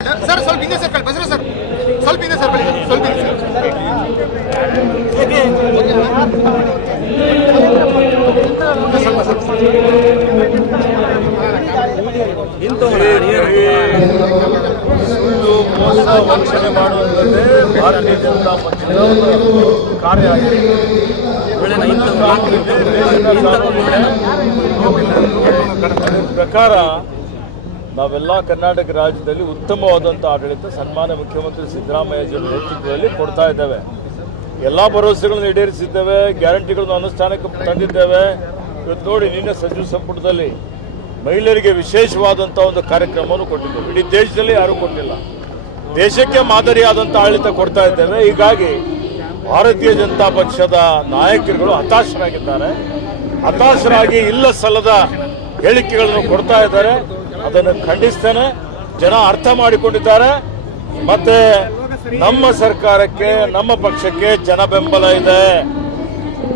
Sir, ಸ್ವಲ್ಪ ಹಿಂದೆ sir ಬಸರ sir. ಸ್ವಲ್ಪ ಹಿಂದೆ ಸರ್ ಸ್ವಲ್ಪ ಹಿಂದೆ ಸುಳ್ಳು ಮೋಸ ವಂಚನೆ ಮಾಡುವಂಥದ್ದೇ ಭಾರತೀಯ ಜನತಾ ಪಕ್ಷದ ಕಾರ್ಯ ಆಗಿದೆ ಪ್ರಕಾರ ನಾವೆಲ್ಲ ಕರ್ನಾಟಕ ರಾಜ್ಯದಲ್ಲಿ ಉತ್ತಮವಾದಂಥ ಆಡಳಿತ ಸನ್ಮಾನ್ಯ ಮುಖ್ಯಮಂತ್ರಿ ಸಿದ್ದರಾಮಯ್ಯ ನೇತೃತ್ವದಲ್ಲಿ ಕೊಡ್ತಾ ಇದ್ದೇವೆ. ಎಲ್ಲ ಭರವಸೆಗಳನ್ನು ಈಡೇರಿಸಿದ್ದೇವೆ, ಗ್ಯಾರಂಟಿಗಳನ್ನು ಅನುಷ್ಠಾನಕ್ಕೆ ತಂದಿದ್ದೇವೆ. ಇವತ್ತು ನೋಡಿ ನಿನ್ನೆ ಸಚಿವ ಸಂಪುಟದಲ್ಲಿ ಮಹಿಳೆಯರಿಗೆ ವಿಶೇಷವಾದಂಥ ಒಂದು ಕಾರ್ಯಕ್ರಮವನ್ನು ಕೊಟ್ಟಿದ್ದೇವೆ. ಇಡೀ ದೇಶದಲ್ಲಿ ಯಾರೂ ಕೊಟ್ಟಿಲ್ಲ. ದೇಶಕ್ಕೆ ಮಾದರಿಯಾದಂಥ ಆಡಳಿತ ಕೊಡ್ತಾ ಇದ್ದೇವೆ. ಹೀಗಾಗಿ ಭಾರತೀಯ ಜನತಾ ಪಕ್ಷದ ನಾಯಕರುಗಳು ಹತಾಶರಾಗಿದ್ದಾರೆ. ಹತಾಶರಾಗಿ ಇಲ್ಲ ಸಲ್ಲದ ಹೇಳಿಕೆಗಳನ್ನು ಕೊಡ್ತಾ ಇದ್ದಾರೆ. ಅದನ್ನು ಖಂಡಿಸ್ತೇನೆ. ಜನ ಅರ್ಥ ಮಾಡಿಕೊಂಡಿದ್ದಾರೆ. ಮತ್ತೆ ನಮ್ಮ ಸರ್ಕಾರಕ್ಕೆ, ನಮ್ಮ ಪಕ್ಷಕ್ಕೆ ಜನ ಬೆಂಬಲ ಇದೆ.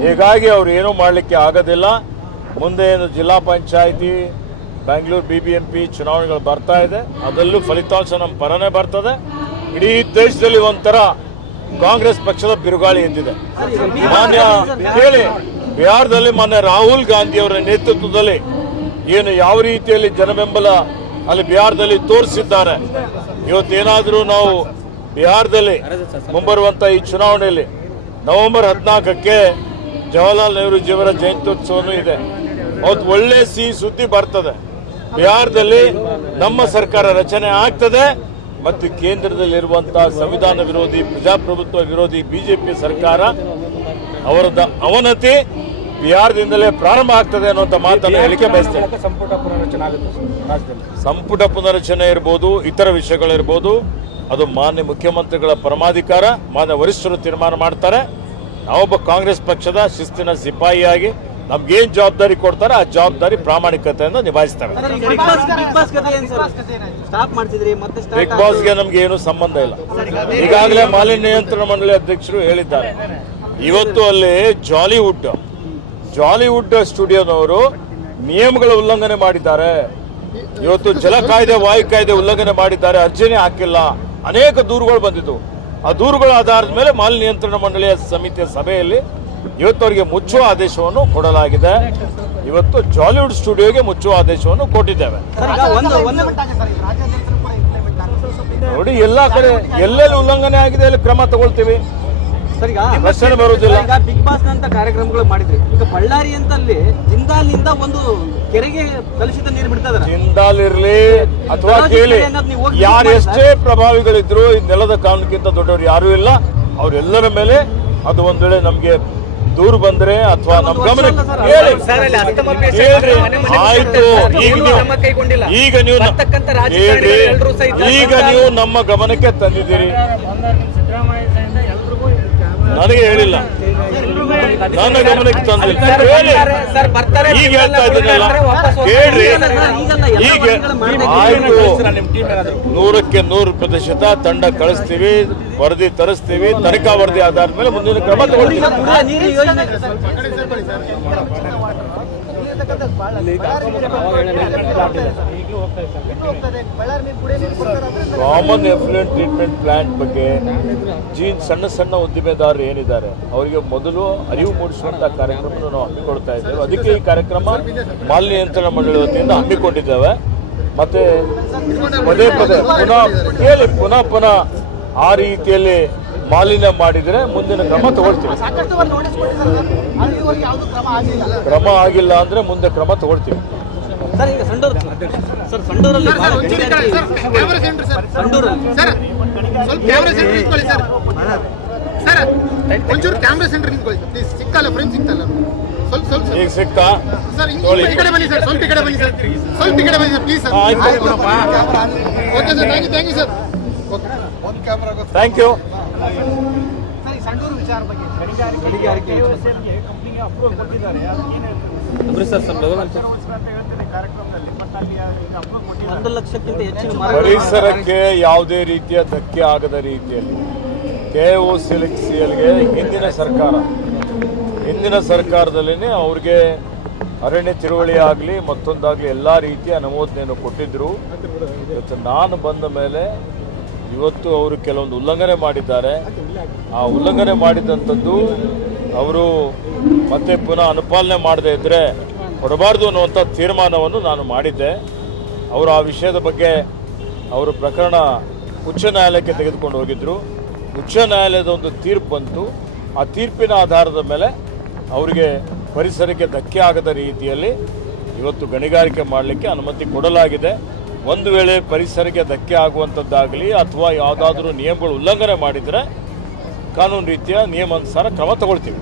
ಹೀಗಾಗಿ ಅವ್ರು ಏನೂ ಮಾಡಲಿಕ್ಕೆ ಆಗೋದಿಲ್ಲ. ಮುಂದೆ ಏನು ಜಿಲ್ಲಾ panchayat, Bengaluru B B M P ಚುನಾವಣೆಗಳು ಬರ್ತಾ ಇದೆ. ಅದರಲ್ಲೂ ಫಲಿತಾಂಶ ನಮ್ಮ ಪರನೇ ಬರ್ತದೆ. ಇಡೀ ದೇಶದಲ್ಲಿ ಒಂಥರ ಕಾಂಗ್ರೆಸ್ ಪಕ್ಷದ ಬಿರುಗಾಳಿ ಎಂದಿದೆ ಮಾನ್ಯ, ಹೇಳಿ, ಬಿಹಾರದಲ್ಲಿ ಮಾನ್ಯ ರಾಹುಲ್ ಗಾಂಧಿ ಅವರ ನೇತೃತ್ವದಲ್ಲಿ ಏನು ಯಾವ ರೀತಿಯಲ್ಲಿ ಜನಬೆಂಬಲ ಅಲ್ಲಿ ಬಿಹಾರದಲ್ಲಿ ತೋರಿಸಿದ್ದಾರೆ? ಇವತ್ತೇನಾದರೂ ನಾವು ಬಿಹಾರದಲ್ಲಿ ಮುಂಬರುವಂಥ ಈ ಚುನಾವಣೆಯಲ್ಲಿ ನವೆಂಬರ್ ಹದಿನಾಲ್ಕಕ್ಕೆ ಜವಾಹರಲಾಲ್ ನೆಹರು ಜೀವರ ಜಯಂತ್ಯೋತ್ಸವನೂ ಇದೆ. ಅವತ್ತು ಒಳ್ಳೆ ಸಿಹಿ ಸುದ್ದಿ ಬರ್ತದೆ. ಬಿಹಾರದಲ್ಲಿ ನಮ್ಮ ಸರ್ಕಾರ ರಚನೆ ಆಗ್ತದೆ ಮತ್ತು ಕೇಂದ್ರದಲ್ಲಿರುವಂತಹ ಸಂವಿಧಾನ ವಿರೋಧಿ, ಪ್ರಜಾಪ್ರಭುತ್ವ ವಿರೋಧಿ, ಬಿಜೆಪಿ ಸರ್ಕಾರ ಅವರದ ಅವನತಿ ಬಿಹಾರದಿಂದಲೇ ಪ್ರಾರಂಭ ಆಗ್ತದೆ ಅನ್ನುವಂಥ ಮಾತನ್ನು ಹೇಳಿಕೆ ಬಯಸ್ತೇನೆ. ಸಂಪುಟ ಪುನರ್ರಚನೆ ಆಗುತ್ತೆ ಸಂಪುಟ ಪುನರಚನೆ ಇರ್ಬೋದು ಇತರ ವಿಷಯಗಳಿರ್ಬೋದು ಅದು ಮಾನ್ಯ ಮುಖ್ಯಮಂತ್ರಿಗಳ ಪರಮಾಧಿಕಾರ ಮಾನ್ಯ ವರಿಷ್ಠರು ತೀರ್ಮಾನ ಮಾಡ್ತಾರೆ. ನಾವೊಬ್ಬ ಕಾಂಗ್ರೆಸ್ ಪಕ್ಷದ ಶಿಸ್ತಿನ ಸಿಪಾಯಿಯಾಗಿ ನಮ್ಗೇನ್ ಜವಾಬ್ದಾರಿ ಕೊಡ್ತಾರೆ ಆ ಜವಾಬ್ದಾರಿ ಪ್ರಾಮಾಣಿಕತೆಯನ್ನು ನಿಭಾಯಿಸ್ತೇವೆ ಬಿಗ್ ಬಾಸ್ ಬಿಗ್ ಬಾಸ್ ಕಥೆ ಏನ್ ಸರ್? ಸ್ಟಾಪ್ ಮಾಡ್ತಿದ್ರಿ ಮತ್ತೆ ಬಿಗ್ ಸ್ಟಾರ್ಟ್ ಬಾಸ್ಗೆ ನಮ್ಗೆ ಏನು ಸಂಬಂಧ ಇಲ್ಲ. ಈಗಾಗಲೇ ಮಾಲಿನ್ಯ ನಿಯಂತ್ರಣ ಮಂಡಳಿ ಅಧ್ಯಕ್ಷರು ಹೇಳಿದ್ದಾರೆ. ಇವತ್ತು ಅಲ್ಲಿ ಜಾಲಿವುಡ್ ಜಾಲಿವುಡ್ ಸ್ಟುಡಿಯೋನವರು ನಿಯಮಗಳ ಉಲ್ಲಂಘನೆ ಮಾಡಿದ್ದಾರೆ. ಇವತ್ತು ಜಲ ಕಾಯ್ದೆ ವಾಯು ಕಾಯ್ದೆ ಉಲ್ಲಂಘನೆ ಮಾಡಿದ್ದಾರೆ. ಅರ್ಜಿನೇ ಹಾಕಿಲ್ಲ. ಅನೇಕ ದೂರುಗಳು ಬಂದಿದ್ದು. ಆ ದೂರುಗಳ ಆಧಾರದ ಮೇಲೆ ಮಾಲಿನ್ಯ ನಿಯಂತ್ರಣ ಮಂಡಳಿಯ ಸಮಿತಿಯ ಸಭೆಯಲ್ಲಿ ಇವತ್ತು ಅವರಿಗೆ ಮುಚ್ಚುವ ಆದೇಶವನ್ನು ಕೊಡಲಾಗಿದೆ. ಇವತ್ತು ಜಾಲಿವುಡ್ ಸ್ಟುಡಿಯೋಗೆ ಮುಚ್ಚುವ ಆದೇಶವನ್ನು ಕೊಟ್ಟಿದ್ದೇವೆ. ನೋಡಿ ಎಲ್ಲಾ ಕಡೆ ಎಲ್ಲೆಲ್ಲಿ ಉಲ್ಲಂಘನೆ ಆಗಿದೆ ಅಲ್ಲಿ ಕ್ರಮ ತಗೊಳ್ತೀವಿ. ಬರುವುದಿಲ್ಲ. ಈಗ ಬಿಗ್ ಬಾಸ್ ನಂತ ಕಾರ್ಯಕ್ರಮಗಳು ಮಾಡಿದ್ರಿ. ಈಗ ಬಳ್ಳಾರಿ ಅಂತಲ್ಲಿ ಜಿಂದಾಲ್ನಿಂದ ಒಂದು ಕೆರೆಗೆ ಕಲುಷಿತ ನೀರು ಬಿಡ್ತಾ ಇದಾರೆ ಜಿಂದಾಲ್ ಇರ್ಲಿ ಅಥವಾ ಕೇಳಿ. ಯಾರು ಎಷ್ಟೇ ಪ್ರಭಾವಿಗಳಿದ್ರು ಈ ನೆಲದ ಕಾನೂನಿಗಿಂತ ದೊಡ್ಡವರು ಯಾರು ಇಲ್ಲ. ಅವರೆಲ್ಲರ ಮೇಲೆ ಅದು ಒಂದ್ ವೇಳೆ ನಮ್ಗೆ ದೂರು ಬಂದ್ರೆ ಅಥವಾ ನಮ್ ಗಮನ ಆಯ್ತು. ಈಗ ನೀವು ಈಗ ನೀವು ಈಗ ನೀವು ನಮ್ಮ ಗಮನಕ್ಕೆ ತಂದಿದ್ದೀರಿ. ನನಗೆ ಹೇಳಿಲ್ಲ. ನನ್ನ ಗಮನಕ್ಕೆ ತಂದಿಲ್ಲ. ಈಗ ಹೇಳ್ತಾ ಇದ್ದೀನಲ್ಲ? ಹೇಳ್ರಿ ಈಗ ಆಯ್ತು. ನೂರಕ್ಕೆ ನೂರು ಪ್ರತಿಶತ ತಂಡ ಕಳಿಸ್ತೀವಿ ವರದಿ ತರಿಸ್ತೀವಿ ತನಿಖಾ ವರದಿ ಆಧಾರದ ಮೇಲೆ ಮುಂದಿನ ಕ್ರಮ ತಗೊಳ್ತೀವಿ. ಕಾಮನ್ ಎಫ್ಲೂಯೆಂಟ್ ಟ್ರೀಟ್ಮೆಂಟ್ ಪ್ಲಾಂಟ್ ಬಗ್ಗೆ ಜೀನ್ ಸಣ್ಣ ಸಣ್ಣ ಉದ್ದಿಮೆದಾರರು ಏನಿದ್ದಾರೆ ಅವರಿಗೆ ಮೊದಲು ಅರಿವು ಮೂಡಿಸುವಂತ ಕಾರ್ಯಕ್ರಮವನ್ನು ನಾವು ಹಮ್ಮಿಕೊಳ್ತಾ ಇದ್ದೇವೆ. ಅದಕ್ಕೆ ಈ ಕಾರ್ಯಕ್ರಮ ಮಾಲಿನ್ಯ ನಿಯಂತ್ರಣ ಮಂಡಳಿ ವತಿಯಿಂದ ಹಮ್ಮಿಕೊಂಡಿದ್ದೇವೆ. ಮತ್ತೆ ಪದೇ ಪದೇ ಪುನಃ ಕೇಳಿ ಪುನಃ ಪುನಃ ಆ ರೀತಿಯಲ್ಲಿ ಮಾಲಿನ್ಯ ಮಾಡಿದರೆ ಮುಂದಿನ ಕ್ರಮ ತಗೊಳ್ತೀವಿ. ಕ್ರಮ ಆಗಿಲ್ಲ. ಕ್ರಮ ಆಗಿಲ್ಲ ಅಂದ್ರೆ ಮುಂದೆ ಕ್ರಮ ತಗೊಳ್ತೀವಿ. ಸರ್ ಈಗ ಸಂಡೂರು ಸರ್. ಸಂಡೂರಲ್ಲಿ ಒಂಚೂರು ಕ್ಯಾಮರಾ ಸೆಂಟರ್ ಸರ್. ಸಂಡೂರಲ್ಲಿ. ಸರ್ ಸ್ವಲ್ಪ ಕ್ಯಾಮ್ರಾ ಸೆಂಟರ್ ನಿಂತ್ಕೊಳ್ಳಿ ಸರ್. ಸರ್ ಒಂಚೂರು ಕ್ಯಾಮ್ರಾ ಸೆಂಟರ್ ನಿಂತ್ಕೊಳ್ಳಿ. ಪ್ಲೀಸ್ ಸಿಕ್ಕಲ್ಲ ಫ್ರೆಂಡ್ ಸಿಕ್ತಲ್ಲ. ಸ್ವಲ್ಪ ಸ್ವಲ್ಪ ಸ್ವಲ್ಪ. ಈಗ ಸಿಗ್ತಾ ಸರ್ ಈ ಕಡೆ ಬನ್ನಿ ಸರ್. ಸ್ವಲ್ಪ ಈ ಕಡೆ ಬನ್ನಿ ಸರ್. ಸ್ವಲ್ಪ ಈ ಕಡೆ ಬನ್ನಿ sir. Please sir. Okay sir thank you thank you sir thank you ಪರಿಸರಕ್ಕೆ ಯಾವುದೇ ರೀತಿಯ ಧಕ್ಕೆ ಆಗದ ರೀತಿಯಲ್ಲಿ ಕೆ ಒ ಸಿಎಲ್ಗೆ ಹಿಂದಿನ ಸರ್ಕಾರ ಹಿಂದಿನ ಸರ್ಕಾರದಲ್ಲೇ ಅವ್ರಿಗೆ ಅರಣ್ಯ ತಿರುವಳಿ ಆಗಲಿ ಮತ್ತೊಂದಾಗಲಿ ಎಲ್ಲ ರೀತಿಯ ಅನುಮೋದನೆಯನ್ನು ಕೊಟ್ಟಿದ್ದರು ನಾನು ಬಂದ ಮೇಲೆ ಇವತ್ತು ಅವರು ಕೆಲವೊಂದು ಉಲ್ಲಂಘನೆ ಮಾಡಿದ್ದಾರೆ. ಆ ಉಲ್ಲಂಘನೆ ಮಾಡಿದಂಥದ್ದು ಅವರು ಮತ್ತೆ ಪುನಃ ಅನುಪಾಲನೆ ಮಾಡದೇ ಇದ್ದರೆ ಕೊಡಬಾರ್ದು ಅನ್ನುವಂಥ ತೀರ್ಮಾನವನ್ನು ನಾನು ಮಾಡಿದ್ದೆ. ಅವರು ಆ ವಿಷಯದ ಬಗ್ಗೆ ಅವರು ಪ್ರಕರಣ ಉಚ್ಚ ನ್ಯಾಯಾಲಯಕ್ಕೆ ತೆಗೆದುಕೊಂಡು ಹೋಗಿದ್ದರು ಉಚ್ಚ ನ್ಯಾಯಾಲಯದ ಒಂದು ತೀರ್ಪು ಬಂತು. ಆ ತೀರ್ಪಿನ ಆಧಾರದ ಮೇಲೆ ಅವರಿಗೆ ಪರಿಸರಕ್ಕೆ ಧಕ್ಕೆ ಆಗದ ರೀತಿಯಲ್ಲಿ ಇವತ್ತು ಗಣಿಗಾರಿಕೆ ಮಾಡಲಿಕ್ಕೆ ಅನುಮತಿ ಕೊಡಲಾಗಿದೆ. ಒಂದು ವೇಳೆ ಪರಿಸರಕ್ಕೆ ಧಕ್ಕೆ ಆಗುವಂಥದ್ದಾಗಲಿ ಅಥವಾ ಯಾವುದಾದ್ರೂ ನಿಯಮಗಳು ಉಲ್ಲಂಘನೆ ಮಾಡಿದರೆ ಕಾನೂನು ರೀತಿಯ ನಿಯಮಾನುಸಾರ ಕ್ರಮ ತಗೊಳ್ತೀವಿ.